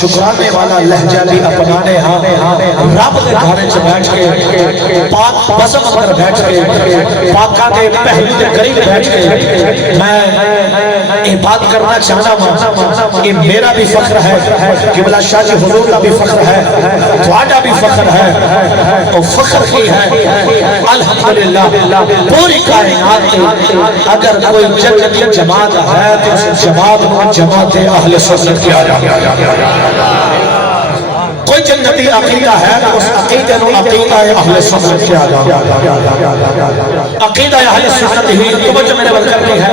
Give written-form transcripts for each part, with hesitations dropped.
شکرانے والا لہجہ بھی اپنانے ہاں رب دے گھر وچ بیٹھ کے پاک بزم اندر بیٹھ کے پاکاں دے پہلو دے قریب بیٹھ کے میں یہ بات کرنا چاہنا ہوں کہ میرا بھی فخر ہے قبلہ شاہ جی حضور کا بھی فخر ہے تہاڈا بھی فخر ہے اور فخر کی ہے الحمدللہ پوری کائنات میں اگر کوئی جنتی جماعت ہے تو اس جماعت کو جماعت اہل سنت کیا جاتا کوئی جنتی عقیدہ ہے تو اس عقیدہ کو عقیدہ اہل سنت کیا جاتا عقیدہ اہل سنت ہی توجہ میرے بل کرنی ہے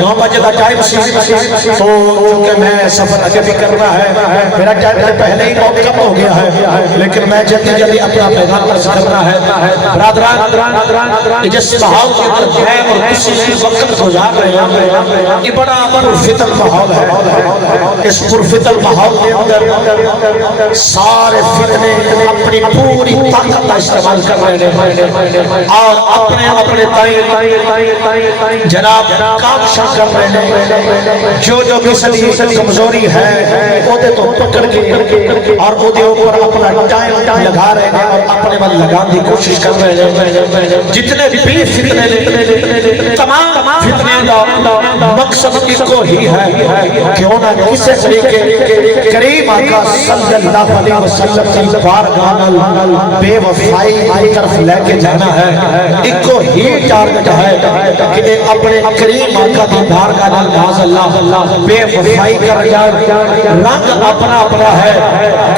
9 بجے کا ٹائم سی تو چونکہ میں سفر آگے بھی کرنا ہے میرا ٹائم پہلے ہی بہت کم ہو گیا ہے لیکن میں جلدی جلدی اپنا پیغام عرض کرنا ہے برادران جس ماحول کے اندر ہے اور کسی وقت گزار رہے ہیں یہ بڑا پرفتن ماحول ہے اس پرفتن ماحول کے اندر سارے فتنے اپنی پوری طاقت کا استعمال کر رہے ہیں اور اپنے تائیں جناب کام شاہ کر رہے ہیں جو بھی صدی کمزوری ہے وہ تو پکڑ کے اور وہ دے اوپر اپنا ٹائم لگا رہے ہیں اور اپنے من لگان دی کوشش کر رہے ہیں جتنے بھی فتنے تمام فتنے دا مقصد کو ہی ہے کیوں نہ کسے طریقے کریم آقا صلی اللہ علیہ وسلم کی بارگاہ بے وفائی کی طرف لے کے جانا ہے ایک کو ہی ٹارگٹ ہے کہ اپنے کریم آقا کی بارگاہ ناز اللہ بے وفائی کر جائے رنگ اپنا ہے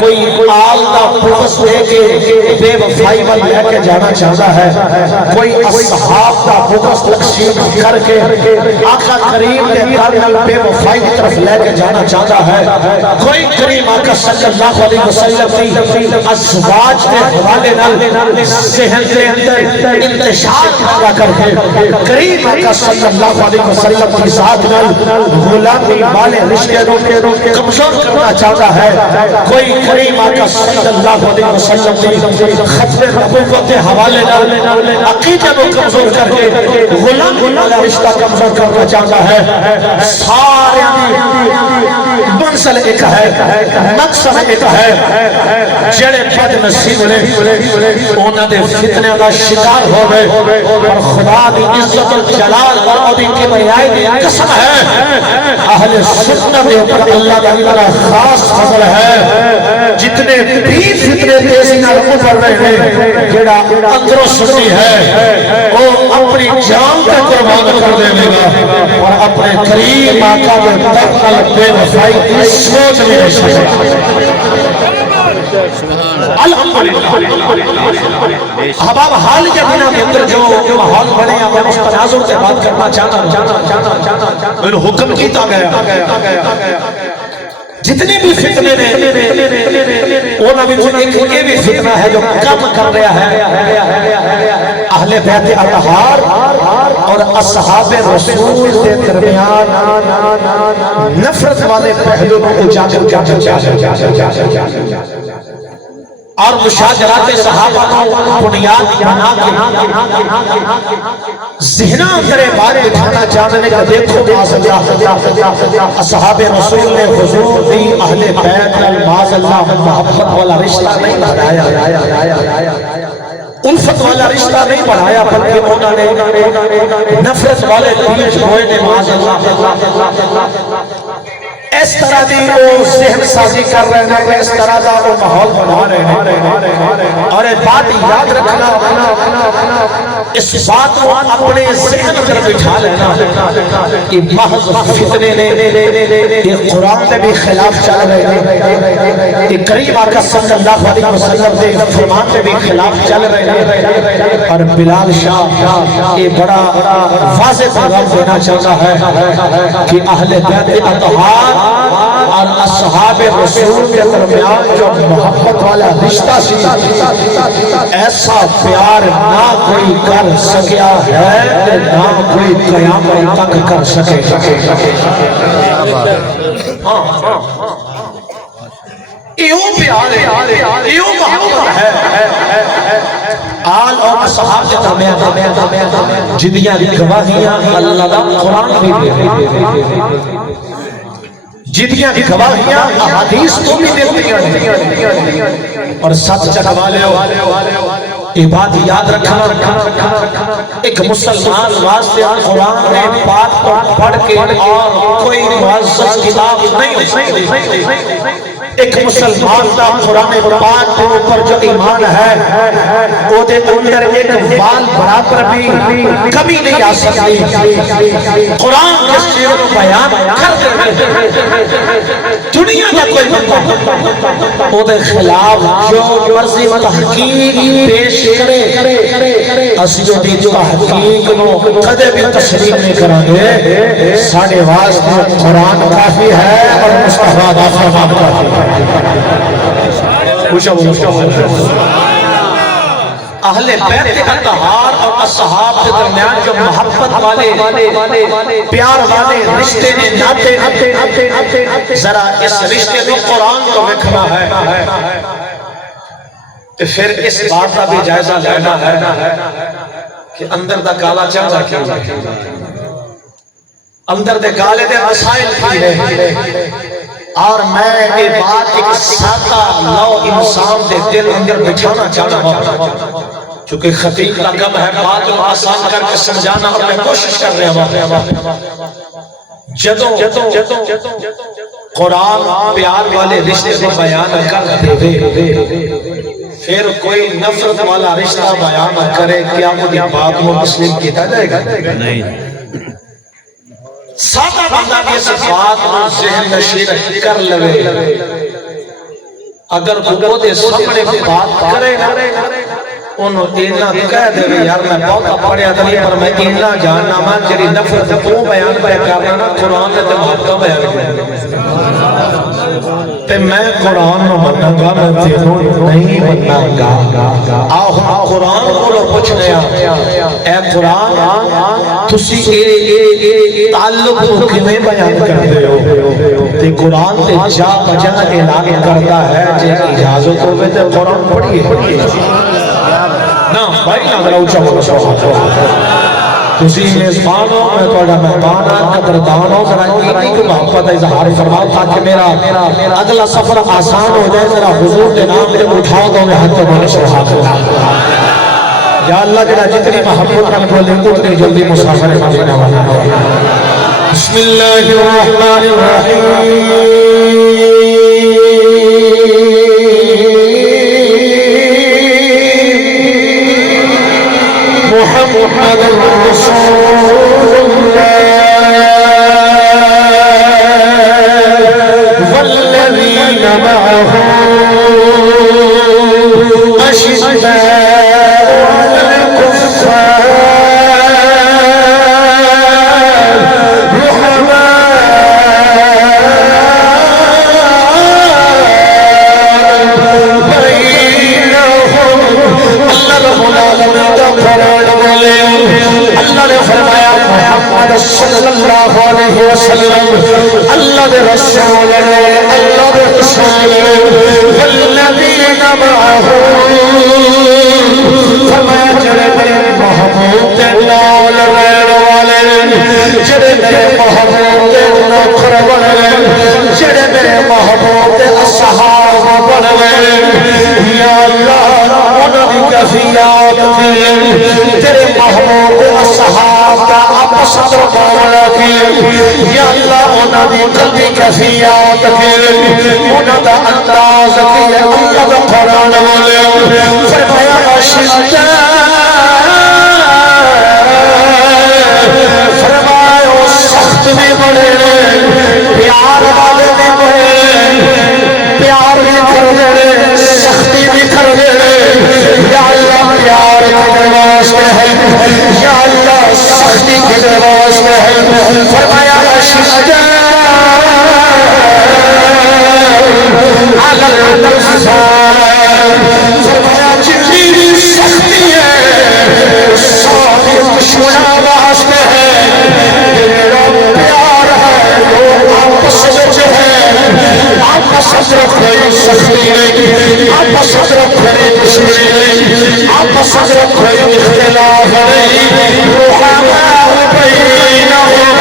کوئی آل دا پلس دے کے بے وفائی میں لے کے جانا چاہتا ہے کوئی اصحاب دا بغض تقسیم کر کے آقا کریم کے کارنل بے وفائی کی طرف لے کے جانا چاہتا ہے کوئی کریم آقا صلی اللہ علیہ وسلم کی ازواج کے حوالے نال ذہن کے اندر انتشار پیدا کر کے کریم آقا صلی اللہ علیہ وسلم کی ذات نال غلامی والے رشتے کو کمزور کرنا چاہتا ہے کوئی کریم آقا صلی اللہ علیہ وسلم کی ختم نبوت کے حوالے نال عقیدے کو کمزور کر کے غلامی والا رشتہ کمزور کرنا چاہتا ہے سارے منزل ایک ہے مقصد ایک ہے جڑے بد نصیب نے انہاں دے فتنے دا شکار ہو گئے اور خدا دی عزت الجلال اور اودی کبریائی دی قسم ہے اہل سنت دے اوپر اللہ تعالی خاص فضل ہے جتنے بھی فتنے تیزی نال اوپر رہے ہیں جڑا اندروں سنی ہے وہ اپنی جان کو قربان کر دے گا اور اپنے کریم آقا کے در نال بے وفائی کی سوچ میں احباب حال کے بنا کے اندر جو ماحول بنے ہیں میں اس تناظر سے بات کرنا چاہتا میں نے حکم کیتا گیا جتنے بھی فتنے وہ نبی ایک یہ بھی فتنہ ہے جو کم کر رہا ہے اہل بیت اطہار اور اصحاب رسول کے درمیان نفرت والے پہلو کو اجاگر اور مشاجرات صحابہ کو بنیاد بنا کے ذہنہ اندر بات بٹھانا چاہنے کا دیکھو اصحاب رسول نے حضور دی اہل بیت معاذ اللہ محبت والا رشتہ نہیں بڑھایا الفت والا رشتہ نہیں بڑھایا بلکہ انہوں نے نفرت والے بیج بوئے نے معاذ اللہ اس طرح دی وہ ذہن سازی کر رہے ہیں اس طرح دا وہ ماحول بنا رہے ہیں اور یہ بات یاد رکھنا اس بات کو اپنے ذہن اندر بٹھا لینا کہ محض فتنے نے یہ قرآن کے بھی خلاف چل رہے ہیں یہ کریم آقا صلی اللہ علیہ وسلم کے فرمان کے بھی خلاف چل رہے ہیں اور بلال شاہ یہ بڑا واضح پیغام دینا چاہتا ہے کہ اہل بیت اطہار اور اصحاب رسول کے درمیان جو محبت والا رشتہ سی ایسا پیار نہ کوئی کر سکیا ہے نہ کوئی قیامت تک کر سکے ایوں پیار ہے ایوں محبت ہے آل اور اصحاب کے درمیان جدیاں گواہیاں اللہ دا قرآن بھی جتیاں بھی گواہیاں احادیث تو بھی دیتی ہیں اور سچ چکوا لے یہ بات یاد رکھنا ایک مسلمان واسطے قرآن پاک کو پڑھ کے اور کوئی معزز کتاب نہیں ایک مسلمان کا قرآن پاک کے اوپر جو ایمان ہے وہ دے اندر ایک وال برابر بھی کبھی نہیں آ سکتی قرآن کے شعر و بیان کر دے دنیا کا کوئی بندہ وہ دے خلاف جو مرضی تحقیق پیش کرے اسی جو دی تحقیق نو کدے بھی تشریح نہیں کرا گے ساڑھے واسطے قرآن کافی ہے اور مصطفیٰ دا فرمان کافی ہے اہل بیت اطہار اور اصحاب کے درمیان جو محبت والے پیار والے رشتے نے ناتے ذرا اس رشتے کو قرآن کو لکھنا ہے تو پھر اس بات کا بھی جائزہ لینا ہے کہ اندر دا کالا چاہتا کیوں اندر دے کالے دے مسائل کی ہے اور میں یہ بات ایک سادہ لو انسان دے دل اندر بچھانا چاہتا ہوں چونکہ خطیب کا کم ہے بات کو آسان کر کے سمجھانا اور میں کوشش کر رہا ہوں جدوں قرآن پیار والے رشتے کو بیان کر دے پھر کوئی نفرت والا رشتہ بیان کرے کیا وہ بات کو مسلم کیتا جائے گا نہیں سادہ بندہ کی صفات اور ذہن نشین کر لوے اگر وہ دے سامنے بات کرے انہوں اینا کہہ دے یار میں بہتا پڑھیا تھا پر میں اینا جاننا مان جری نفرت کو بیان کرنا قرآن نے دماغ کا بیان کرنا تے میں قرآن نو مننا گا میں تینوں نہیں مننا گا آہ قرآن کو پوچھ گیا اے قرآن تسی تعلق کو کیویں بیان کرتے ہو تے قرآن تے جا بجا اعلان کرتا ہے جے اجازت ہوے تے قرآن پڑھیے نا بھائی نا ذرا اونچا بولو تسی میزبان ہو میں تھوڑا مہمان ہوں قدردان ہو ذرا ایک محبت کا اظہار فرماؤ تاکہ میرا اگلا سفر آسان ہو جائے ذرا حضور کے نام پہ اٹھاؤ دو میں ہاتھ بولے سبحان اللہ یا اللہ جڑا جتنی محبت رکھ بولے اتنی جلدی مسافر مدینہ والا بسم اللہ الرحمن الرحیم محمد رسول اللہ والذین معه اشداء علی الکفار رحماء بینہم اللہ رب العالمین کا قرآن بولے اللہ نے فرمایا محمد صلی اللہ علیہ وسلم اللہ دے رسول ہے اللہ دے رسول ہے والذین معه فرمایا جڑے میرے محبوب دے نال رہن والے جڑے میرے محبوب دے نوکر بنے جڑے میرے محبوب دے اصحاب بنے یا اللہ انہوں کی کفیات کی تیرے محبوب اصحاب کا آپس اندر معاملہ کی یا اللہ انہوں کی قلبی کفیات کی انہوں کا انداز کی اللہ کا قرآن بولے فرمایا اشداء فرمایا سخت بھی بڑے پیار والے بھی بڑے پیار بھی کر دے سختی بھی کر دے یا اللہ پیار کے واسطے ہے یا اللہ سختی کے واسطے ہے فرمایا اشداء علی الکفار فرمایا جتنی بھی سختی ہے ساری دشمنوں واسطے ہے میرا پیار ہے وہ آپس میں ہے آپس میں کوئی سختی نہیں آپس میں کوئی دشمنی نہیں آپس میں کوئی اختلاف نہیں رحماء بینہم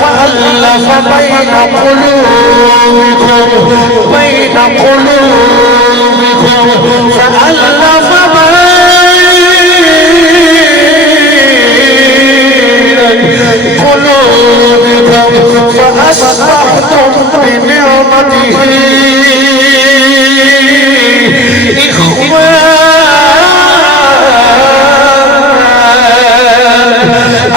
فألف بين قلوبكم فألف بين قلوبكم فأصبحتم بنعمته إخوانا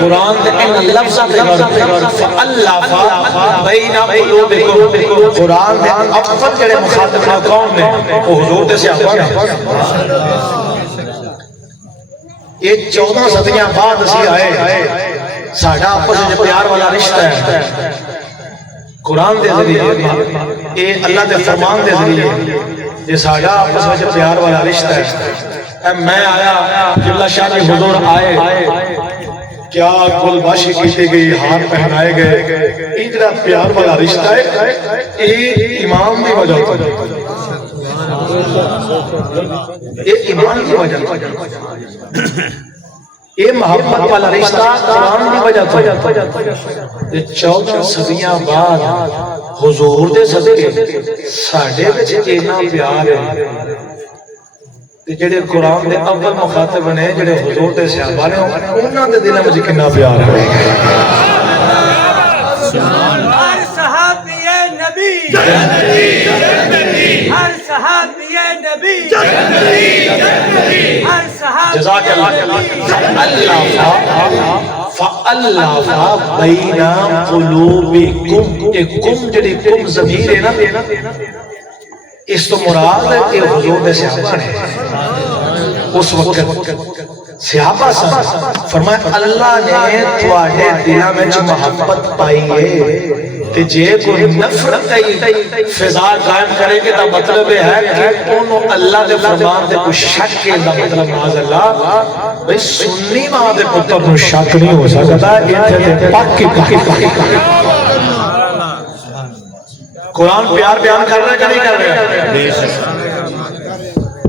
قرآن دے ان لفظاں تے غور فَأَلَّفَ بَيْنَ قُلُوبِكُمْ قرآن دے اول جڑے مخاطب ہیں کون نے وہ حضور دے صحابہ نے یہ 14 صدیاں بعد اسی آئے ساڈا آپس وچ پیار والا رشتہ ہے قرآن دے ذریعے اے اللہ دے فرمان دے ذریعے یہ ساڈا آپس وچ پیار والا رشتہ ہے میں آیا قبلہ شاہ کے حضور آئے کیا گل باشی کیتے گئی ہار پہنائے گئے اتنا پیار والا رشتہ ہے یہ امام کی وجہ یہ امام کی وجہ یہ محبت والا رشتہ قرآن کی وجہ 14 صدیاں بعد حضور دے صدقے ساڈے وچ اتنا پیار ہے جڑے قرآن دے اول مخاطب نے جڑے حضور دے صحابہ نے انہاں دے دلوں وچ کتنا پیار ہے ہر صحابی نبی جنتی ہر صحابی نبی جنتی ہر صحابی جزاک اللہ فَأَلَّفَ بَيْنَ قُلُوبِكُمْ یہ کم جڑی کم ضمیر ہے نا اس تو مراد ہے کہ حضور دے صحابہ نے اس وقت صحابہ سن فرمایا اللہ نے تواڈے دلاں وچ محبت پائی ہے تے جے کوئی نفرت دی فضا قائم کرے گے تو مطلب ہے کہ انہوں اللہ دے فرمان دے کوئی شک کے دا مطلب معاذ اللہ بھئی سنی ماں دے پتر نو شک نہیں ہو سکتا ایتھے تے پاکی قرآن پیار بیان کر رہا ہے کہ نہیں کر رہا ہے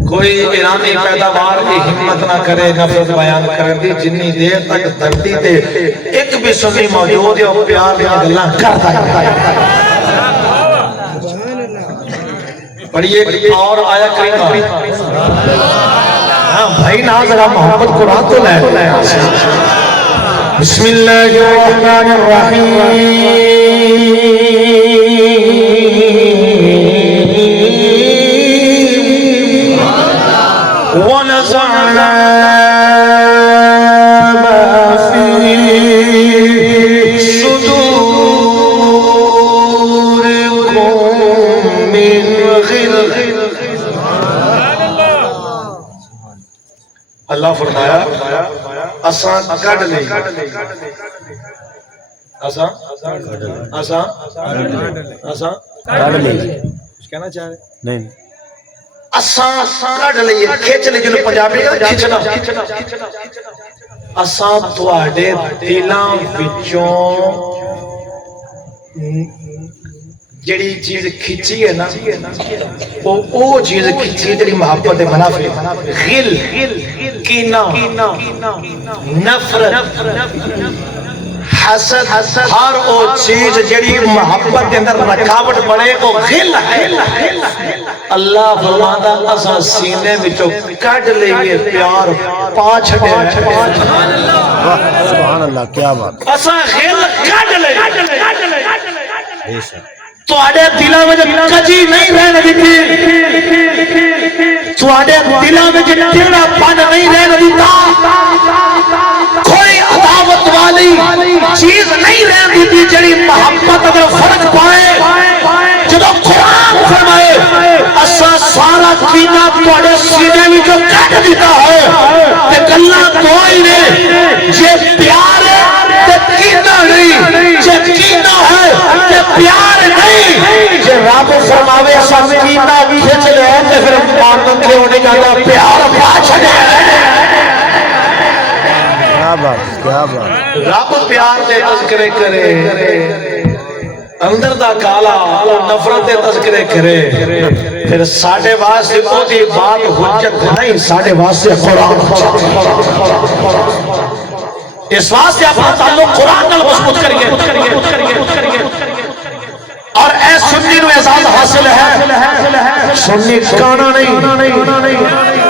کوئی ایرانی پیداوار کی ہمت نہ کرے نفرت بیان کریں دی جنی دیر تک دھرتی تے ایک بھی سنی موجود ہے اور پیار بیان اللہ کرتا ہے پڑھئے ایک اور آیا کریمہ ہاں بھائی ناظرہ محمد قرآن تو لے بسم اللہ الرحمن الرحیم ونزعنا ما في صدوركم من غل اللہ فرمایا اساں کڈ لئی اساں کڈ لئی کچھ کہنا چاہ رہے نہیں اساں کڈ لئی کھچ لئی جنوں پنجابی دا کھچنا اساں تواڈے دلاں وچوں جڑی چیز کھچی ہے نا وہ چیز کھچی جڑی محبت منافع غل کینہ نفرت حسد ہر وہ چیز جڑی محبت کے اندر رکاوٹ بنے وہ غل ہے اللہ فرماتا اساں سینے وچوں کڈ لئیے پیار پا چھڈے سبحان اللہ کیا بات اساں غل کڈ لئیے بے شک تواڈے دلاں وچ کجی نہیں رہن دتی تواڈے دلاں وچ ٹیڑا پن نہیں رہن دیتا کوئی عداوت والی چیز نہیں رہن دیتی جڑی محبت اگر فرق پائے جدو قرآن فرمائے اسا سارا کینہ تواڈے سینے وچوں کڈ دیتا ہے تے گلاں دو ہی نے جے پیار ہے تے کینہ نہیں جے کینہ ہے تے پیار نہیں جے رب فرماوے اسا کینہ کھچ لے تے پھر مانن تے ہونے جاتا پیار پا چھڈے کیا بات رب پیار دے تذکرے کرے اندر دا کالا نفرت دے تذکرے کرے پھر ساڑھے واسطے او دی بات حجت نہیں ساڑھے واسطے قرآن اس واسطے اپنا تعلق قرآن نال مضبوط کریے اور اے سنی نو اعزاز حاصل ہے سنی کانا نہیں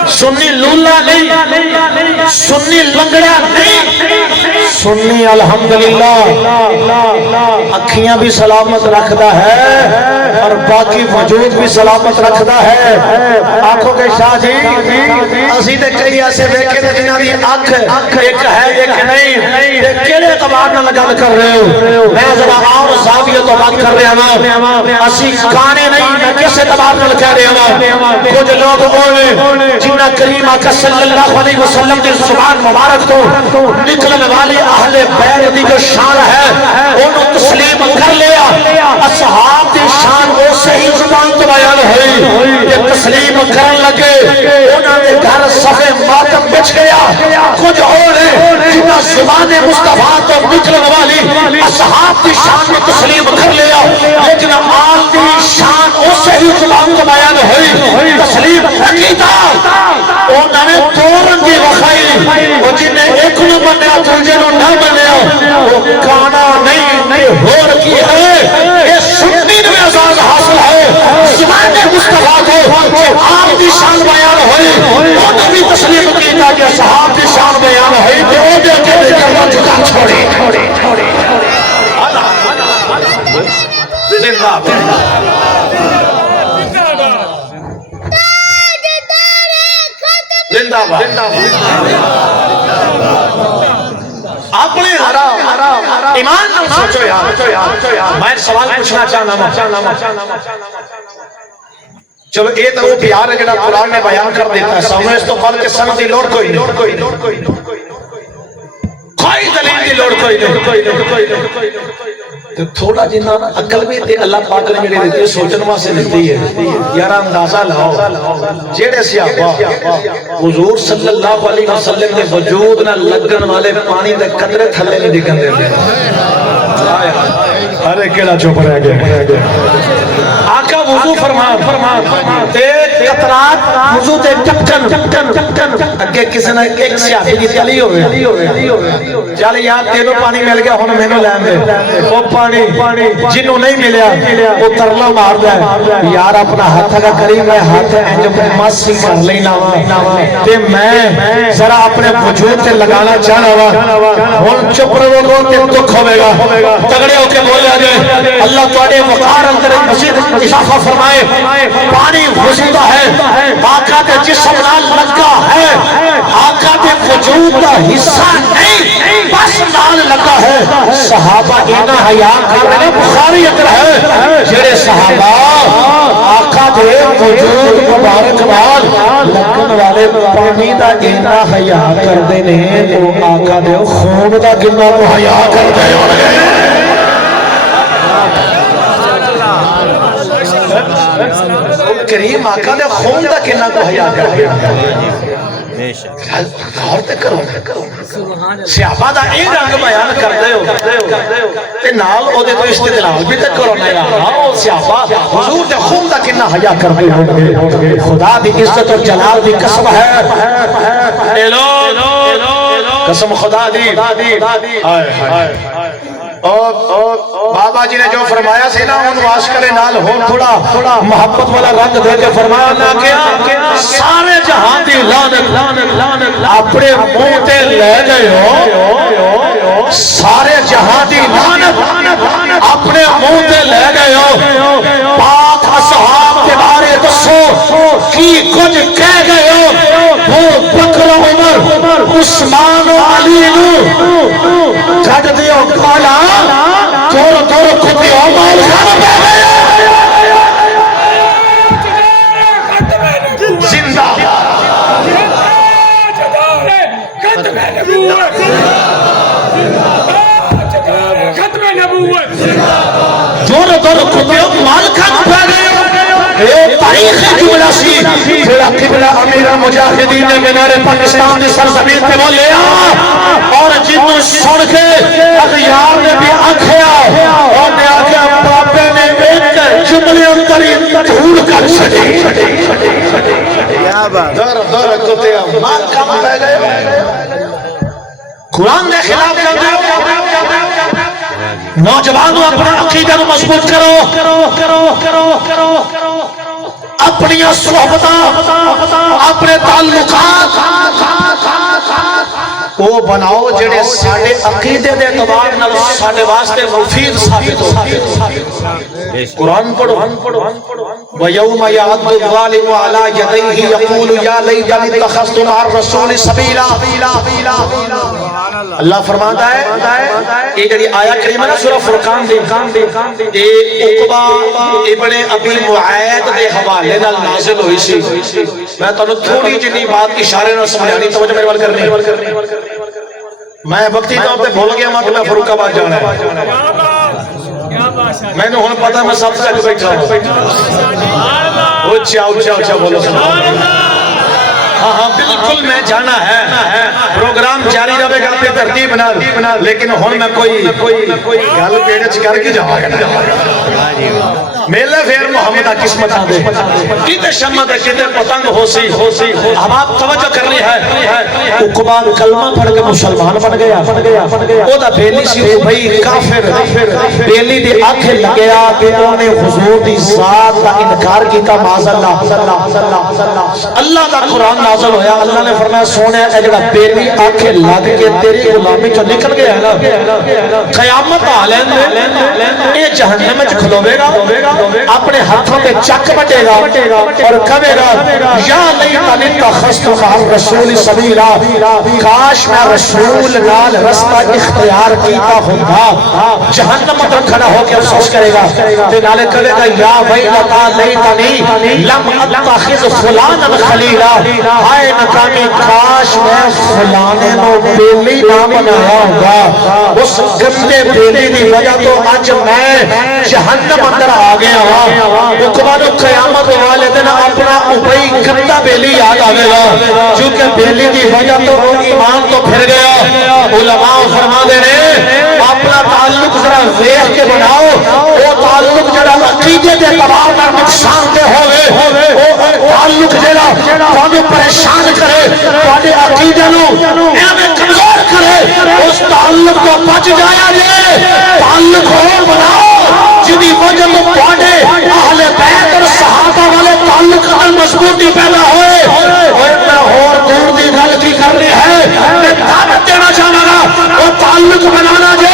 سنی لولا نہیں سنی لنگڑا نہیں سنی الحمدللہ اکھیاں بھی سلامت رکھدا ہے اور باقی وجود بھی سلامت رکھدا ہے آنکھوں کے شاہ جی اسی تے کئی ایسے دیکھے تے جنہاں دی اکھ ایک ہے ایک نہیں تے کیڑے اعتبار نال گل کر رہے ہو میں ذرا اور زاویے تو بات کر رہا ہوں اسی کانے نہیں میں کس اعتبار نال کہہ رہا ہوں کچھ لوگ ہوئے جنہاں کریم آقا صلی اللہ علیہ وسلم دی زبان مبارک تو نکلنے والی اہل بیت دی جو شان ہے انہوں تسلیم کر لیا اصحاب دی شان وہ صحیح زبان تو بیان ہوئی یہ تسلیم کرن لگے انہوں نے گھر صفے ماتم بچ گیا کچھ اور جنہاں زبان مصطفیٰ تو نکلنے والی اصحاب دی شان میں تسلیم کر لیا لیکن آل دی شان وہ صحیح زبان تو بیان ہوئی تسلیم حقیقہ انہوں نے دو رنگی وخائی وہ جنہیں ایک نو بنیا دوجے نو نہ بنیا وہ کانا نہیں ہور کی ہے یہ سنی میں اعزاز حاصل ہے زبان مصطفیٰ کو آپ کی شان بیان ہوئی انہوں نے تسلیم کیتا کہ صحاب کی شان بیان ہوئی کہ وہ دے کے دے کرنا جدا چھوڑی زندہ زندہ اپنے ایمان نہ سوچو یار میں سوال پوچھنا چاہنا چلو یہ تو وہ پیار ہے جڑا قرآن نے بیان کر دیتا ہے سامنے اس تو قبل کے سند دی لوڑ کوئی دلیل دی لوڑ کوئی نہیں تو تھوڑا جنہ عقل بھی تے اللہ پاک نے میرے دیتے سوچن واسطے دیتی ہے یار اندازہ لاؤ جیڑے صحابہ حضور صلی اللہ علیہ وسلم کے وجود نہ لگن والے پانی دے قطرے تھلے نہیں ڈگن دے ارے کیڑا چپ رہ گیا آقا وضو فرمان تے قطرات وضو تے ٹپکن اگے کسی نے ایک صحابی دی تلی ہوئے چل یار تینوں پانی مل گیا ہن مینوں لین دے وہ پانی جنوں نہیں ملیا وہ ترلا مار دے یار اپنا ہاتھ کا کری میں ہاتھ انج ماسی کر لینا وا تے میں ذرا اپنے وجود تے لگانا چاہنا وا ہن چپ رہو تے دکھ ہوے گا تگڑے ہو کے بولیا جائے اللہ تواڈے وقار اندر مزید اضافہ فرمائے پانی وضو ہے آقا دے جسم نال لگا ہے آقا دے وجود دا حصہ نہیں بس نال لگا ہے صحابہ اینا حیا کر رہے بخاری اندر ہے جڑے صحابہ آقا دے وجود مبارک نال لگن والے پانی دا اینا حیا کردے نے او آقا دے خون دا کنا حیا کردے ہون گے کریم آقا دے خون دا کنا کو حیا کردے بے شک غور تے کرو صحابہ دا اے رنگ بیان کردے ہو تے نال او دے تو استدلال بھی تے کرو نا یار او صحابہ حضور دے خون دا کنا حیا کردے ہو خدا دی عزت اور جلال دی قسم ہے اے لو قسم خدا دی بابا جی نے جو فرمایا سی نا ان واسکرے نال ہون تھوڑا محبت والا رنگ دے کے فرمایا نہ کہ سارے جہاں دی لعنت اپنے منہ تے لے گئے ہو سارے جہاں دی لعنت اپنے منہ تے لے گئے ہو پاک اصحاب کے بارے دسو کی کچھ کہہ گئے ہو وہ بکر عمر عثمان و علی نو کٹ دیو کالا دور کھتی ہو مال خانہ پہ گئے زندہ ختم نبوت دور کھتی ہو مال خانہ پہ گئے تاریخ جملہ سی پھر قبلہ امیر مجاہدین نے مینار پاکستان دی سرزمین پہ وہ لیا اور جنوں سن کے اغیار نے بھی آکھیا اور نے آکھیا بابے نے ایک جملے اندری دھول کر چھڑی کیا بات دور کتے مال کم پہ گئے قرآن نے خلاف کرتے ہو نوجوانوں اپنے عقیدہ کو مضبوط کرو اپنی صحبتاں اپنے تعلقات وہ بناؤ جڑے ساڑے عقیدے دے اعتبار نال ساڑے واسطے مفید ثابت ہو قرآن پڑھو وَيَوْمَ يَعَضُّ الظَّالِمُ عَلَى يَدَيْهِ يَقُولُ يَا لَيْتَنِي اتَّخَذْتُ مَعَ الرَّسُولِ سَبِيلًا اللہ فرماتا ہے یہ جڑی آیا کریمہ نا سورہ فرقان دی عقبہ ابن ابی معید دے حوالے نال نازل ہوئی سی میں تانوں تھوڑی جنی بات اشارے نال سمجھانی توجہ میرے وال کرنی میں وقتی طور پہ بھول گیا میں فروخ آباد جانا ہے میں نے ہن پتہ میں سب سے اگے بیٹھا ہوں اچھا بولو ہاں بالکل میں جانا ہے پروگرام جاری رہے گا پہ ترتیب بنا لیکن ہن میں کوئی گل پیڑے چ کر کے جاواں گا میلے پھر محمد قسمت دے کتے شمت ہے کتے پتنگ ہو سی اب آپ توجہ کرنی ہے عقبہ کلمہ پڑھ کے مسلمان بن گیا او دا بیلی سی بھائی کافر بیلی دی آنکھ لگیا کہ انہوں نے حضور دی ذات کا انکار کیتا معاذ اللہ اللہ کا قرآن نازل ہویا اللہ نے فرمایا سونے اے جڑا بیلی آنکھ لگ کے تیری غلامی چ نکل گیا ہے نا قیامت آ لین اے جہنم وچ کھلوے گا اپنے ہاتھوں پہ چک بٹے گا اور کہے گا یا لیتنی اتخذت مع الرسول سبیلا کاش میں رسول نال رستہ اختیار کیتا ہوندا جہنم میں کھڑا ہو کے افسوس کرے گا تے نالے کہے گا یا ویلتا لیتنی لم اتخذ فلانا خلیلا ہائے ناکامی کاش میں فلانے نو بیلی نہ بنایا ہوگا اس گندے بیلی دی وجہ تو آج میں جہنم اندر آ گیا عقبہ نو قیامت والے دن اپنا ابئی گندا بیلی یاد آگے گا چونکہ بیلی دی وجہ تو وہ ایمان تو پھر گیا علماء فرما دے رہے اپنا تعلق ذرا ویخ کے بناؤ وہ تعلق جڑا عقیدے دے تباہ کا نقصان دے ہوئے وہ تعلق جڑا تانوں پریشان کرے تواڈے عقیدے نو ایویں کمزور کرے اس تعلق کو بچ جایا جے تعلق ہو بناؤ جدی وجہ تو پاڑے اہل بیت اور صحابہ والے تعلق اور مضبوطی پیدا ہوئے اور میں اور دور دی گل کی کرنی ہے میں دعوت دینا چاہوں گا وہ تعلق بنانا جے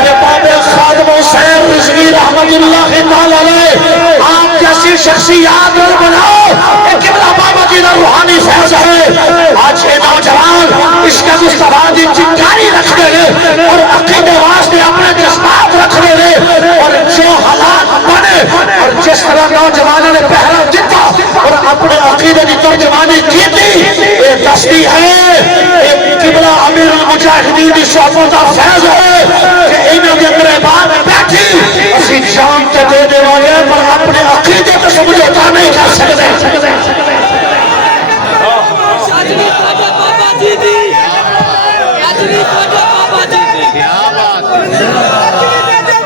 یہ باب خادم حسین رضوی رحمت اللہ تعالی علیہ آپ جیسی شخصیات بناؤ یہ قبلہ بابا جی کا روحانی فیض ہے آج کے نوجوان اس کا مصطفیٰ دی چنگاری رکھ دے اور عقیدے واسطے اپنے جذبات رکھ دے اور جو حالات بنے اور جس طرح نوجوانوں نے پہرا دیتا اور اپنے عقیدے کی ترجمانی کی تھی یہ دستی ہے یہ قبلہ امیر المجاہدین کی شعبوں کا فیض ہے کہ انہوں نے اندر بات بیٹھی اسی جان تے دے دے والے پر اپنے عقیدے کو سمجھوتا نہیں کر سکتے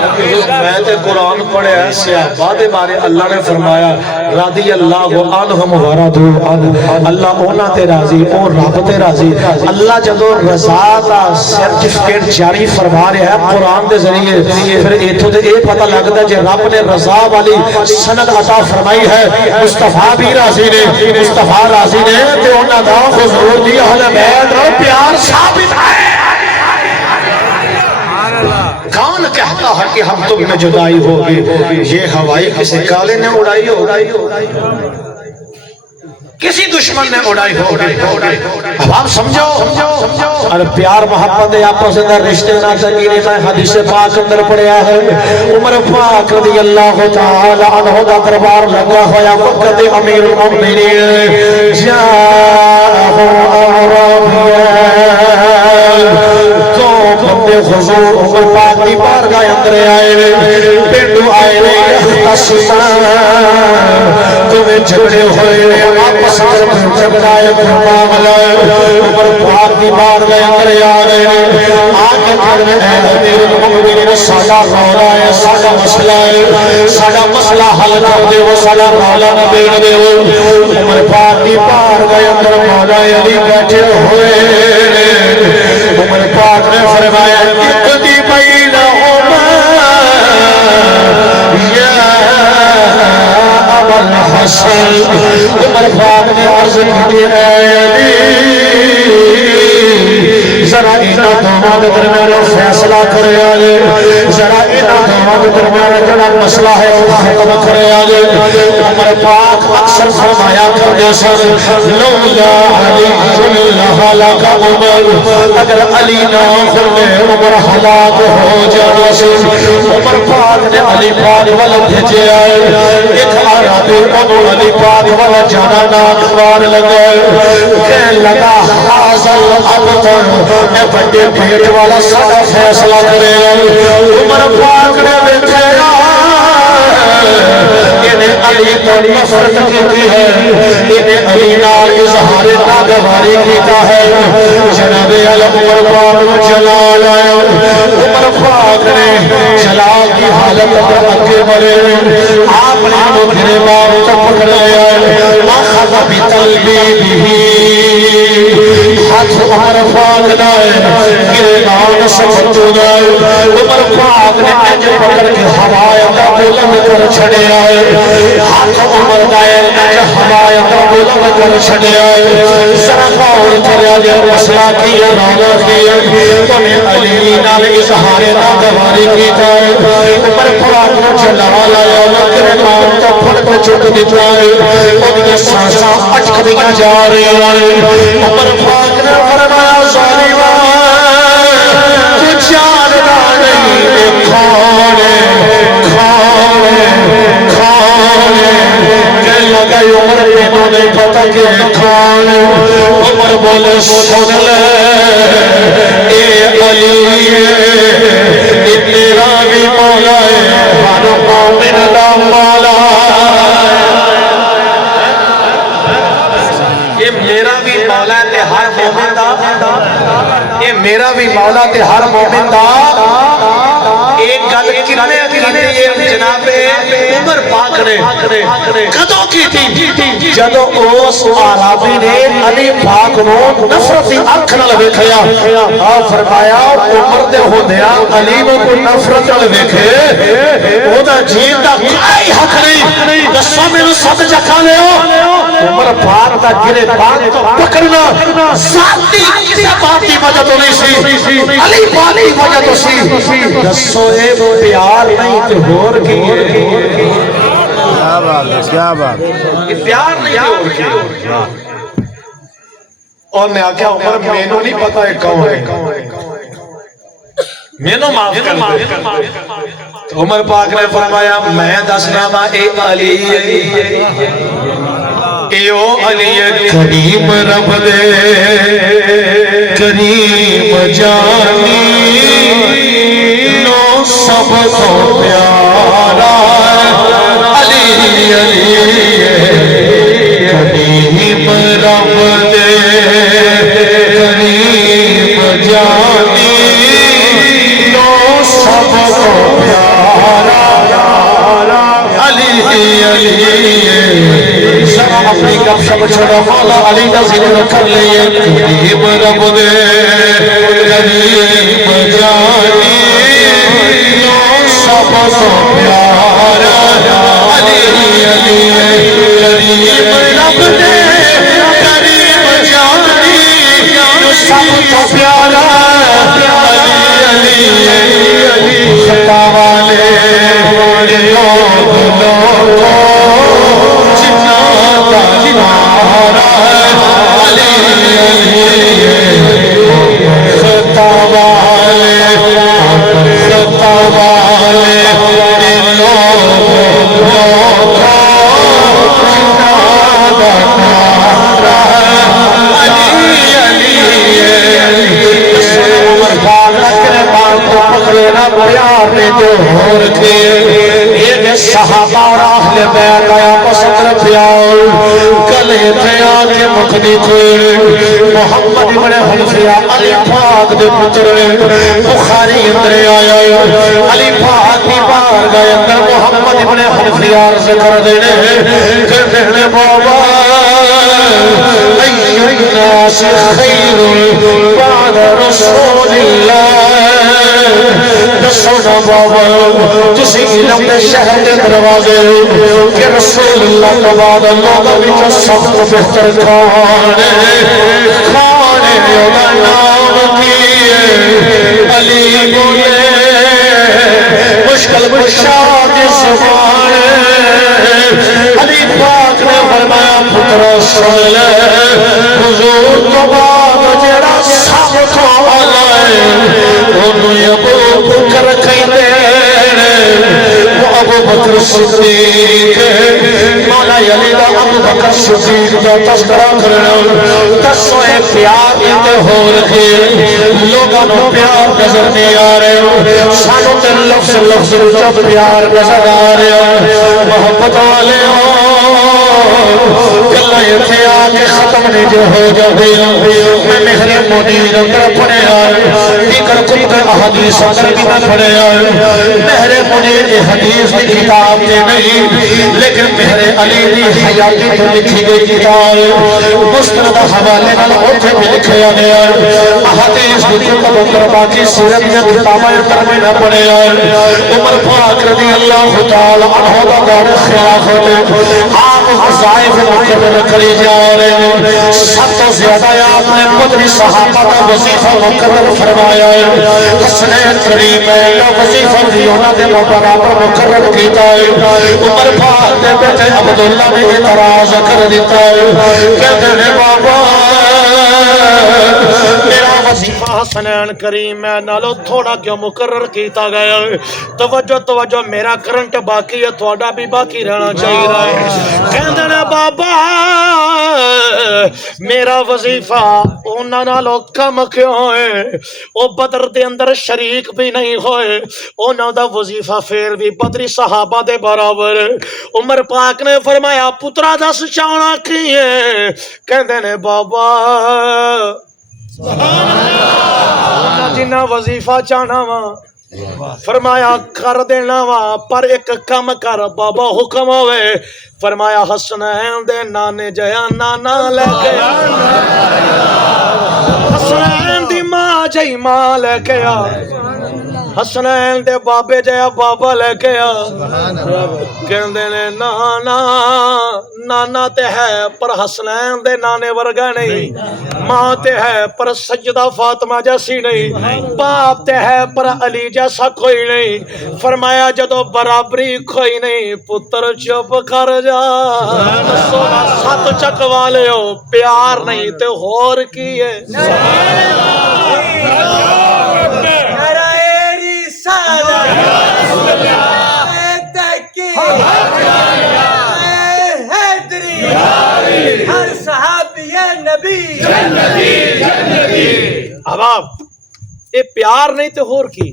میں تے قرآن پڑھے ہیں صحابہ دے بارے اللہ نے فرمایا رضی اللہ عنہم ورضوا عنہ اللہ اونا تے راضی اور رب تے راضی اللہ جدو رضا دا سرٹیفکیٹ جاری فرما رہا ہے قرآن دے ذریعے پھر ایتھوں تے ایک پتہ لگتا ہے جے رب نے رضا والی سند عطا فرمائی ہے مصطفیٰ بھی راضی نے مصطفیٰ راضی نے تے اونا دا حضور دی اہل بیت اور پیار ثابت ہے کون کہتا ہے کہ ہم تم میں جدائی ہوگی یہ ہوائی کسی کالے نے اڑائی ہوگی کسی دشمن نے اڑائی ہوگی اب آپ سمجھو اور پیار محبت آپس اندر رشتے نہ تکینے میں حدیث پاک اندر پڑیا ہے عمر پاک رضی اللہ تعالی عنہ دا دربار لگا ہویا وقت امیر المؤمنین جاءہ اعرابیان تو بندے حضور عمر پاک دی بارگاہ اندر آئے پنڈو آئے اختصمان تمہیں جھگڑے ہوئے واپس کر جھگڑائے معاملہ عمر پاک دی بارگاہ اندر آئے آگے کہنے اے امیر المؤمنین ساڈا رولا ہے ساڈا مسئلہ ہے ساڈا مسئلہ حل کر دے وہ ساڈا رولا نہ بیٹھ دے عمر پاک دی بارگاہ اندر مولا علی بیٹھے ہوئے عمر پاک نے فرمایا اقضی بینہما یا ابا الحسن عمر پاک نے عرض کی اے علی ذرا اینا دونوں کے درمیان فیصلہ کرے آگے ذرا اینا دونوں کے درمیان جڑا مسئلہ ہے وہ ختم کرے آگے عمر پاک اکثر فرمایا کرتے سن لولا علی اللہ لکا عمر اگر علی نہ ہوتے عمر ہلاک ہو جانا سے عمر پاک نے علی پاک والا بھیجے آئے ایک عربی انہوں علی پاک والا جانا ناکوار لگے کہنے لگا حاضر ابتر میں بڑے بھیٹ والا سارا فیصلہ کرے عمر پاک نے بیٹھے انہیں علی پر نفرت کی ہے انہیں علی نال اظہار ناگواری کیتا ہے جناب عمر پاک جلال آیا عمر پاک نے جلال کی حالت پر اگے بڑھے آپ نے مجھے باپ کو پکڑ لیا اخذ بتلبیبہ ہاتھ عمر پاک دائے گرگان سبتو دائے عمر پاک نے اج پکڑ کے ہمایت بلند کر چھڑے آئے ہاتھ عمر دائے اج ہمایت بلند کر چھڑے آئے ذرا اور کریا جے مسئلہ کیا رولا کیا تمہیں علی نال اظہار ناگواری کیتا ہے عمر پاک نے جلال آیا گرگان تو پھڑ کو چک دیتا ہے ان کے سانساں اٹک دیا جا رہے ہیں عمر پاک نے فرمایا ظالمہ تو جاننا نہیں کھانے کہنے لگا عمر انہوں نے پتا کہ کھانے عمر بولے سن لے اے علی تیرا بھی مولا ہے ہر مومن دا مولا یہ میرا بھی مولا تے ہر مومن دا یہ میرا بھی مولا تے ہر مومن دا ایک گل کنے کنے یہ جناب عمر پاک نے کدوں کی تھی جدو اس عربی نے علی پاک نو نفرتی اکھ نال ویکھیا اور فرمایا عمر دے ہوندیا علی نو کوئی نفرت نال ویکھے او دا جین دا کوئی حق نہیں دسو مینوں سب چکھا لیو عمر پاک دا گرے پاک تو پکڑنا ذاتی کسی بات کی وجہ تو نہیں سی علی پاک کی وجہ تو سی دسو اے پیار نہیں تو ہور کی کیا بات ہے کیا بات پیار نہیں تو ہور کی اور میں آکھا عمر مینوں نہیں پتا ہے کون ہے مینوں معاف کر دے عمر پاک نے فرمایا میں دسنا وا اے علی اے او علی کریم رب دے کریم جانی نو سب کو پیارا علی علی کریم رب دے کریم جانی نو سب کو پیارا ذرا اپنی گپ شپ چھوڑو مولا علی کا ذکر کر لیے کریم رب دے کریم جانی سب تو پیارا علی علی کریم رب دے کریم جانی سب تو پیارا علی علی خطا والے لوگ جنا کا جنارا علی خطا والے صحابہ اور اہل بیت آیا پسند رکھیا گلے تھیا کے مکھنی کوئی محمد ابن حنفیہ علی پاک دے پتر بخاری اندر آیا علی پاک کی بار گئے اندر محمد ابن حنفیہ عرض کر دینے بابا ای الناس خیر بعد رسول اللہ دسونا بابا تسی علم دے شہر دے دروازے کہ رسول اللہ کے بعد لوگوں میں سب کو بہتر کھانے اولا نام کیے علی بولے مشکل بشاد زبان علی پاک نے فرمایا پتر سن لے حضور تو بعد جڑا سب تو آلائے انہوں ابو بکر کہیں دے ابو بکر صدیق مولا علی دا ابو بکر صدیق دا تذکرہ کرنا دسویں پیار اندر ہو رہے لوگاں نو پیار نظر نہیں آ رہے سانو تے لفظ لفظ جب پیار نظر آ رہے محبت والے گلاں ایتھے آ کے ختم نہیں جو ہو جاوے میں مہر منیر اندر پڑھے دیگر کتب احادیث اندر بھی میں پڑھے مہر منیر حدیث کی کتاب دے نہیں لیکن مہر علی دی حیاتی تو لکھی گئی کتاب مستند حوالے نال اوتھے بھی لکھیا گیا احادیث کی کتب اندر باقی سیرت کی کتاباں اندر میں نہ پڑھے عمر پاک رضی اللہ تعالی عنہ دا دور خلافت آپ وظائف مقرر کری جا رہے ہیں سب تو زیادہ آپ نے مدنی صحابہ کا وظیفہ مقرر فرمایا ہے حسنین کریم ہے وظیفہ بھی انہوں نے برابر مقرر کیتا ہے عمر پاک دے بیٹے عبداللہ نے اعتراض کر دیتا ہے کہتے ہیں بابا میرا وظیفہ حسنین کریم ہے نالو تھوڑا کیوں مقرر کیتا گیا ہے توجہ میرا کرنٹ باقی ہے تھوڑا بھی باقی رہنا چاہیے کہتے ہیں بابا میرا وظیفہ انہاں نالوں کم کیوں ہے او بدر دے اندر شریک بھی نہیں ہوئے انہاں دا وظیفہ پھر بھی بدری صحابہ دے برابر عمر پاک نے فرمایا پترا دس چاہنا کی ہے کہندے نے بابا جنہ وظیفہ چاہنا وا فرمایا کر دینا وا پر ایک کم کر بابا حکم ہوئے فرمایا حسنین دے نانے جیا نانا لے کے حسنین دی ماں جئی ماں لے کے حسنین دے بابے جیا بابا لے کے کہندے نے نانا نانا تے ہے پر حسنین دے نانے ورگا نہیں ماں تے ہے پر سجدہ فاطمہ جیسی نہیں باپ تے ہے پر علی جیسا کوئی نہیں فرمایا جدو برابری کوئی نہیں پتر چپ کر جا سات چک والے ہو پیار نہیں تے ہور کی ہے ہر صحابی نبی اب آپ یہ پیار نہیں تے ہور کی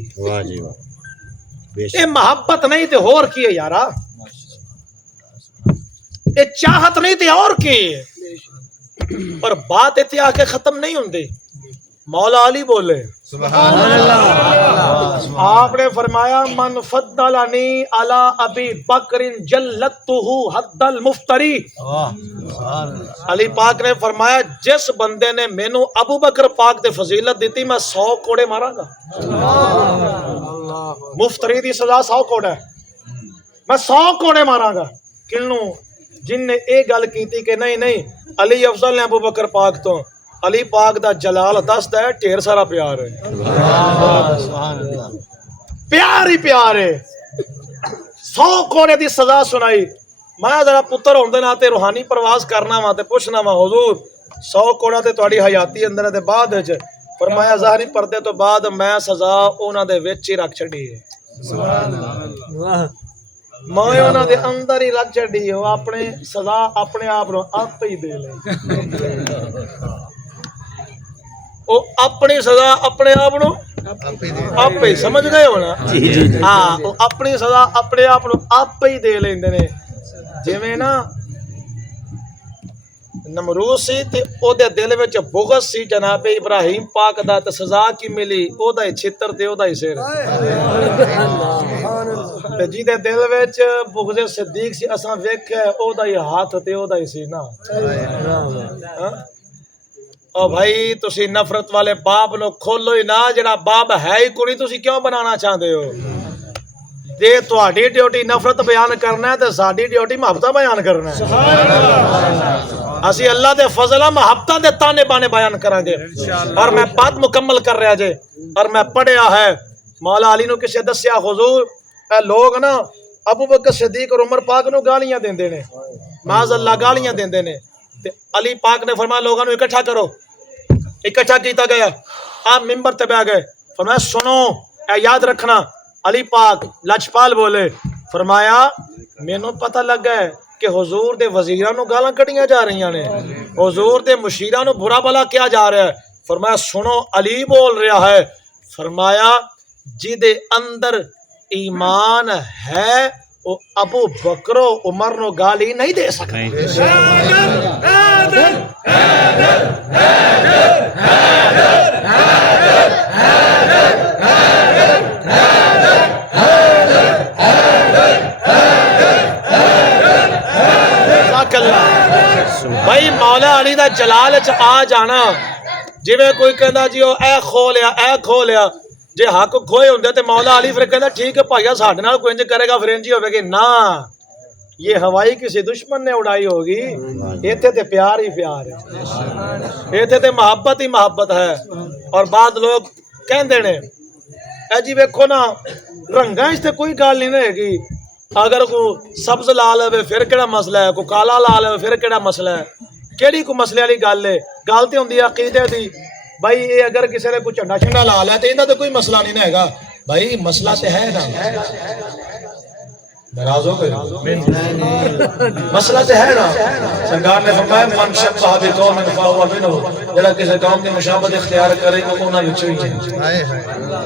یہ محبت نہیں تے ہور کی ہے یارا یہ چاہت نہیں تے اور کی اور بات اتنے آ کے ختم نہیں ہوندی مولا علی بولے آپ نے فرمایا من فضلنی علی ابی بکر جلتہ حد المفتری. علی پاک نے فرمایا جس بندے نے مینوں ابو بکر پاک تے فضیلت دیتی میں 100 کوڑے ماراں گا. مفتری دی سزا 100 کوڑا ہے. میں 100 کوڑے ماراں گا. کنوں جن نے یہ گل کیتی کہ نہیں علی افضل نے ابو بکر پاک تو. علی پاک دا جلال دستا ہے ڈھیر سارا پیار ہے. پیار ہی پیار ہے. 100 کوڑے دی سزا سنائی. میں ذرا پتر ہوندے ناتے روحانی پرواز کرنا وا تے پوچھنا وا حضور 100 کوڑا تے تہاڈی حیاتی اندر دے بعد وچ فرمایا ظاہری پردے تو بعد میں سزا انہاں دے وچ ہی رکھ چھڈی ہے. سبحان اللہ. میں انہاں دے اندر ہی رکھ چھڈی ہے. اپنے سزا اپنے آپ نو آپ ہی دے لے. او اپنی سزا اپنے آپ نو آپ ہی سمجھ گئے ہو نا. ہاں او اپنی سزا اپنے آپ نو آپ ہی دے لیندے نے. جویں نا نمرود سی تے او دے دل وچ بغض سی جناب ابراہیم پاک دا تے سزا کی ملی او دا چھتر تے او دا سر. تے جی دے دل وچ بغض صدیق سی اساں ویکھیا او دا ہاتھ تے او دا سینہ. او بھائی تسی نفرت والے باپ نو کھولو ہی نہ. جڑا باپ ہے ہی کوئی تسی کیوں بنانا چاہتے ہو؟ جے تہاڈی ڈیوٹی نفرت بیان کرنا ہے تے ساڈی ڈیوٹی محبت بیان کرنا ہے. اسی اللہ دے فضل محبت دے تانے بانے بیان کریں گے. اور میں بات مکمل کر رہا جے. اور میں پڑھیا ہے مولا علی نو کسے دسیا حضور اے لوگ نا ابو بکر صدیق اور عمر پاک نو گالیاں دیندے نے. معاذ اللہ گالیاں دیندے نے. تے علی پاک نے فرمایا لوگاں نو اکٹھا کرو. اکٹھا کیتا گیا. آپ ممبر تے بیٹھ گئے. فرمایا سنو اے یاد رکھنا. علی پاک لجپال بولے فرمایا مینوں پتہ لگا ہے کہ حضور دے وزیراں نو گالاں کڈیاں جا رہی نے. حضور دے مشیراں نو برا بلا کیا جا رہا ہے. فرمایا سنو علی بول رہا ہے. فرمایا جی دے اندر ایمان ہے وہ ابو بکر و عمر نو گالی نہیں دے سکتے. بھائی مولا علی دا جلال چ آ جانا جویں کوئی کہندا جی او اے کھو لیا جے حق کھوئے ہوندے تے مولا علی پھر کہندا ٹھیک ہے بھائیا ساڈے نال کوئی انج کرے گا پھر انج ہی ہوے گی. نہ یہ ہوائی کسی دشمن نے اڑائی ہوگی. ایتھے تے پیار ہی پیار ہے. ایتھے تے محبت ہی محبت ہے. اور بعد لوگ کہندے نے اے جی ویکھو نا رنگاں وچ تے کوئی گل نہیں رہے گی. اگر کو سبز لا لے پھر کیڑا مسئلہ ہے. کو کالا لا لے پھر کیڑا مسئلہ ہے. کیڑی کو مسئلے والی گل ہے. گل تے ہوندی ہے عقیدے دی. بھائی یہ اگر کسی نے کوئی جھنڈا چھنڈا لا لیا تو انہاں تے کوئی مسئلہ نہیں رہے گا. بھائی مسئلہ تے ہے نا. ناراض ہو گئے مسئلہ تے ہے نا. سرکار نے فرمایا من شبہ بقوم فهو منهم. جڑا کسی قوم کی مشابہت اختیار کرے وہ انہاں وچوں ہی ہے.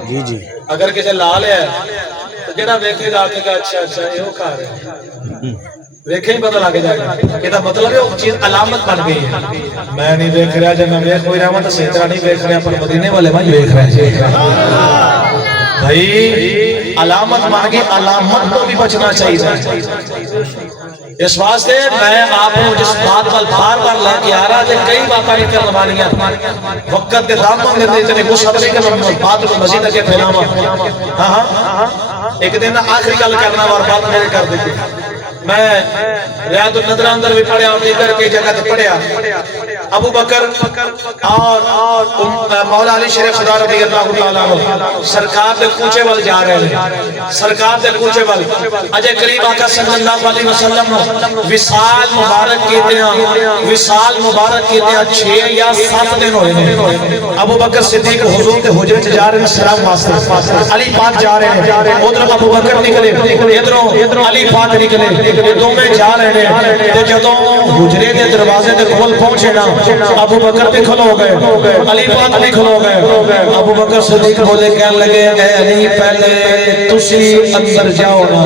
جی جی اگر کسی لا لیا تو جڑا ویکھے گا کہ اچھا یہ کھا رہے ہیں ویکھے ہی پتہ لگ جائے گا. یہ مطلب ہے وہ چیز علامت بن گئی ہے. میں نہیں دیکھ رہا جب میں ویکھ کوئی رہا تو صحیح طرح نہیں ویکھ رہا پر مدینے والے بھائی ویکھ رہے ہیں. بھائی علامت بن گئی. علامت تو بھی بچنا چاہیے. اس واسطے میں آپ کو جس بات پر بار بار لے کے آ رہا تھا کئی باتیں نہیں کرنے والیاں وقت کے داموں میں اتنے غصہ نہیں کرنا بات کو مزید اگے پھیلاواں. ہاں ایک دن آخری گل کرنا اور بات میرے کر دیتی. میں ریاض النظر اندر بھی پڑھیا اور دیگر کی جگہ تے پڑھیا. ابو بکر اور مولا علی شریف خدا رضی اللہ تعالیٰ عنہ سرکار دے کوچے وال جا رہے ہیں. سرکار دے کوچے وال اجے قریب آقا صلی اللہ علیہ وسلم وصال مبارک کیتے ہیں. وصال مبارک کیتے ہیں 6 یا 7 دن ہوئے ہیں. ابو بکر صدیق حضور دے حجرے چ جا رہے ہیں سلام واسطے. علی پاک جا رہے ہیں. ادھر ابو بکر نکلے ادھروں علی پاک نکلے. دونوں جا رہے ہیں. تے جدوں حجرے دے دروازے دے کول پہنچے نا ابو بکر بھی کھلو گئے علی پاک بھی کھلو گئے. ابو بکر صدیق بولے کہنے لگے اے علی پہلے تسی اندر جاؤ نا.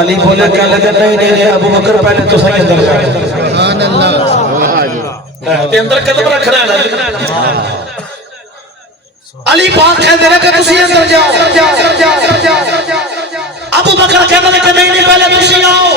علی بولے کہنے لگے نہیں ابو بکر پہلے تسی اندر جاؤ. سبحان اللہ. تے اندر قدم رکھنا ہے نا. علی پاک کہتے ہیں کہ تسی اندر جاؤ ابو بکر کہتے ہیں کہ نہیں پہلے تسی آؤ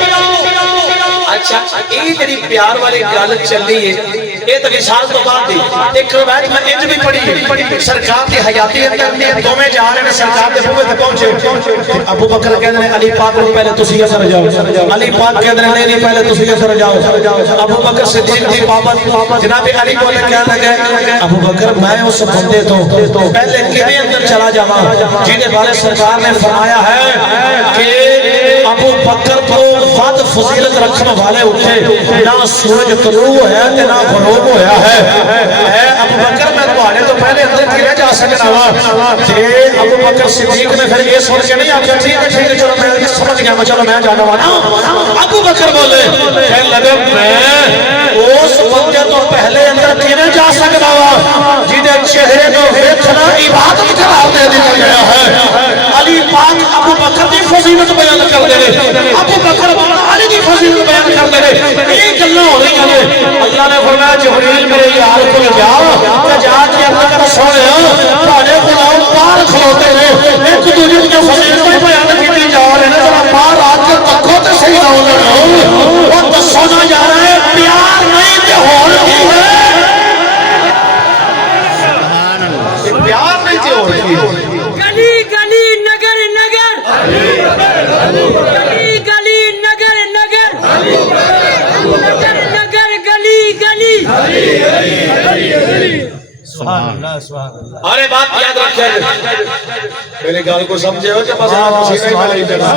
اچھا یہ جڑی پیار والی گل چلی ہے یہ تو وصال تو بعد دی ایک روایت میں انج بھی پڑھی ہے سرکار کی حیاتی اندر دوویں جا رہے ہیں سرکار دے بوئے تے پہنچے ابو بکر کہتے ہیں علی پاک کو پہلے تسی اندر جاؤ علی پاک کہتے ہیں نہیں پہلے تسی اندر جاؤ ابو بکر صدیق دی پابند جناب علی بولے کہنے لگے ابو بکر میں اس بندے تو پہلے کیویں اندر چلا جاواں جن بارے سرکار نے فرمایا ہے کہ ابو بکر کو ود فضیلت رکھنے والے اٹھے نہ سورج طلوع ہے نہ غروب ہویا ہے اے ابو بکر میں تمہارے تو پہلے اندر کیویں جا سکنا وا کہ ابو بکر صدیق نے پھر یہ سن کے نہیں آخیا ٹھیک ہے چلو میں سمجھ گیا چلو میں جانا وا ابو بکر بولے کہنے لگے میں اس بندے تو پہلے اندر کیویں جا سکنا وا جہدے چہرے کو ویکھنا عبادت قرار دے دیا گیا ہے علی پاک ابو بکر دی فضیلت بیان کر دے ابو بکر علی دی فضیلت بیان کر دے یہ گلاں ہو رہی ہیں اللہ نے فرمایا جبریل میرے یار کو جا کہ جا کے اللہ کا سونے تھوڑے غلام باہر کھلوتے نے ایک دوسرے کی فضیلت بیان کی جا رہے ہیں ذرا باہر آ کے تکو تے صحیح نہ ہو اور دسو نہ جا رہا ہے پیار نہیں تے ہور کی ہے پیار نہیں تے ہور کی گلی گلی نگر نگر گلی گلی نگر نگر نگر نگر گلی گلی ارے بات یاد رکھیں میرے گال کو سمجھے ہو کہ بس آپ سینہ ہی میں نہیں دینا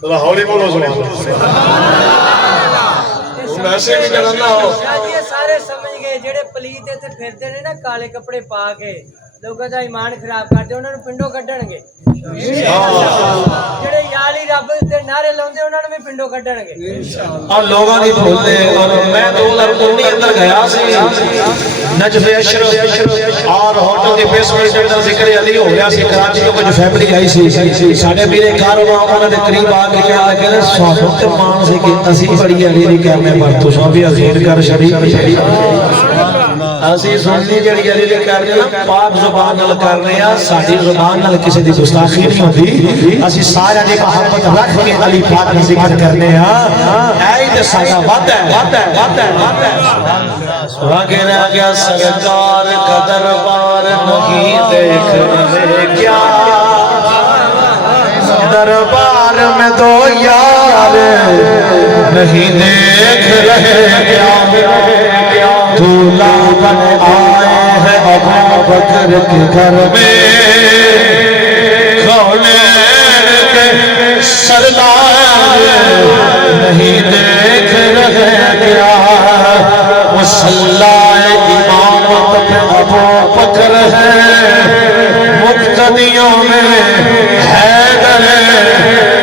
تو ہولی بولو سبحان تم ایسے بھی کرنا ہو یہ سارے سمجھ گئے جڑے پلیت تے پھردے نے نا کالے کپڑے پا کے لوگوں دا ایمان خراب کردے انہاں نوں پنڈوں کڈن گے جڑے یالی رب تے نعرے لاوندے انہاں نوں بھی پنڈوں کڈن گے اور لوگوں دی بھولے اور میں 2019 اندر گیا سی نجف اشرف اور ہوٹل دی بیسمنٹ اندر ذکر علی ہو گیا سی کراچی تو کچھ فیملی آئی سی ساڈے میرے کاروبار انہاں دے قریب آ کے کہنے لگے نے سانوں تے مان سی کہ اسی بڑی علی دی کرنے پر تساں بھی عظیم کر شریف اسی سننی جڑی علی دی کرنے پاک زبان نال کرنے ہیں ساڈی زبان نال کسی دی گستاخی نہیں ہوندی اسی سارے دی محبت رکھ کے علی پاک دا ذکر کرنے ہیں اے تے ساڈا وعدہ ہے وغیرہ گیا سرکار کا دربار نہیں دیکھ رہے کیا دربار میں دو یار نہیں دیکھ رہے کیا دولہا بن آئے ہیں ابو بکر کے گھر میں کونین کے سردار نہیں دیکھ رہے کیا مصلی امامت میں ابو بکر ہے مقتدیوں میں حیدر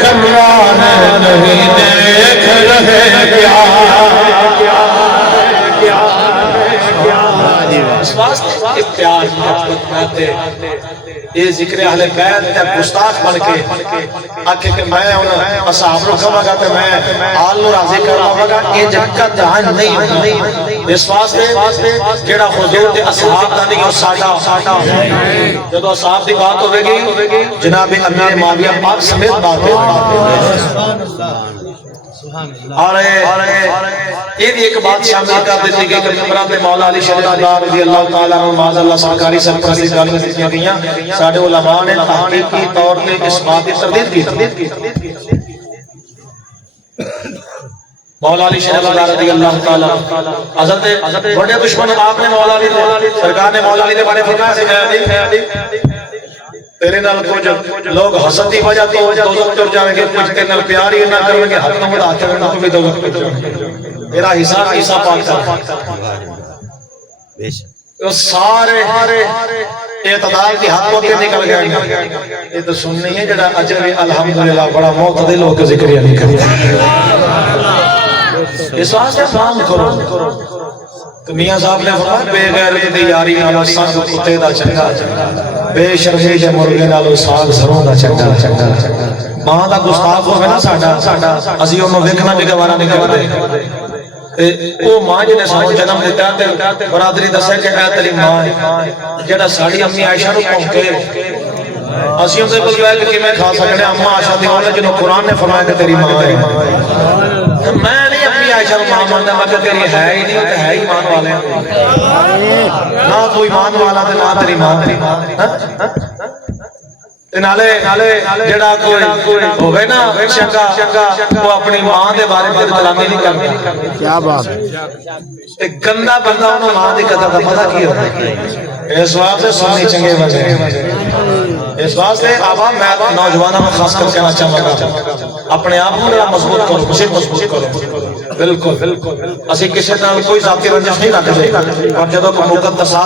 کرار نہیں دیکھ رہے کیا اس واسطے پیار محبت ناتے یہ ذکر اہل بیت تے گستاخ بن کے آکے کہ میں انہاں اصحاب رو کھوا گا تے میں آل نو راضی کروا گا یہ جگہ دہان نہیں اس واسطے جڑا حضور تے اصحاب دا نہیں اور ساڈا جدو اصحاب دی بات ہوے گی جناب امیر معاویہ پاک سمیت بات ہے اور یہ بھی ایک بات شامل کر دیتی گئی کہ عمران مولا علی شریف اللہ رضی اللہ تعالیٰ عنہ معاذ اللہ سرکاری سرپرستی گالیاں دیتیاں گئیاں ساڈے علماء نے تحقیقی طور پہ اس بات کی تردید کی مولا علی شریف اللہ رضی اللہ تعالیٰ حضرت بڑے دشمن آپ نے مولا علی سرکار نے مولا علی نے بڑے فرمایا سے تیرے نال کچھ لوگ حسد دی وجہ تو دوزخ چڑھ جائیں گے کچھ تیرے نال پیار ہی نہ کریں گے حق نہ مدا کے تو بھی دوزخ چڑھ جائیں گے میرا حساب عیسیٰ پاک کا وہ سارے اعتدال کی حد کو کے نکل گئے یہ تو سننی ہے جڑا اجر الحمدللہ بڑا معتدل ہو کے ذکر نہیں کرتا اس واسطے فہم کرو تو میاں صاحب نے فرمایا بے غیرت دی یاری نال سنگ کتے دا چنگا بے شرمی دے مرغے نال ساگ سروں دا چنگا ماں دا گستاخ ہوے نا ساڈا اسی اونوں ویکھنا بھی گوارا نہیں کردے وہ ماں جی نے سانو جنم دیتا تے برادری دسے کہ اے تیری ماں ہے جڑا ساڑی امی عائشہ نو پونکے اسی اندے کول بیٹھ کے میں کھا سکنے اما عائشہ دی اولاد جنوں قرآن نے فرمایا کہ تیری ماں ہے میں نہیں امی عائشہ نو ماں ماندا میں کہ تیری ہے ہی نہیں تے ہے ہی ایمان والے نہ تو ایمان والا تے نہ تیری ماں نالے جڑا کوئی ہوئے نا چنگا وہ اپنی ماں دے بارے میں کلامی نہیں کرتا کیا بات ہے ایک گندا بندہ انہوں ماں دی قدر کا پتہ کی ہوتا ہے اس واسطے سنی چنگے بندے اس واسطے عوام میں نوجوانوں میں خاص کر کہنا چاہوں گا اپنے آپ کو مضبوط کرو مجھے مضبوط کرو بالکل اسی کسی طرح کوئی ذاتی رنجش نہیں رکھتے اور جب موقع تصاد